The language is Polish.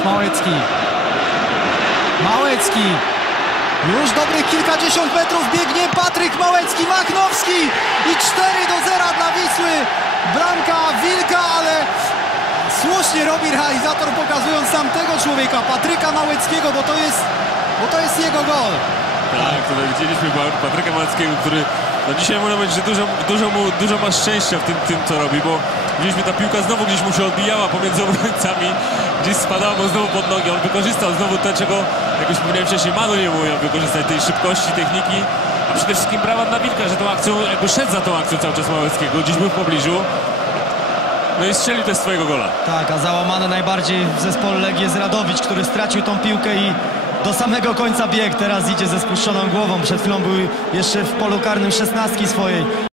Patryk Małecki. Małecki. Już dobrych kilkadziesiąt metrów biegnie Patryk Małecki, Machnowski i 4 do 0 dla Wisły. Bramka Wilka, ale słusznie robi realizator pokazując tamtego człowieka, Patryka Małeckiego, bo to jest, bo to jest jego gol. Tak, tutaj widzieliśmy Patryka Malackiego, który no dzisiaj można powiedzieć, że dużo, dużo, mu, dużo ma szczęścia w tym, tym, co robi, bo widzieliśmy ta piłka znowu gdzieś mu się odbijała pomiędzy obrońcami, gdzieś spadała mu znowu pod nogi, on wykorzystał znowu to, czego, jak już wspomniałem wcześniej, Manu nie umiał wykorzystać tej szybkości, techniki, a przede wszystkim brawa dla Wilka, że tą akcją, jakby szedł za tą akcją cały czas Małeckiego, gdzieś był w pobliżu, no i strzelił też swojego gola. Tak, a załamany najbardziej w zespole Legii jest Radowicz, który stracił tą piłkę i do samego końca bieg. Teraz idzie ze spuszczoną głową. Przed chwilą był jeszcze w polu karnym szesnastki swojej.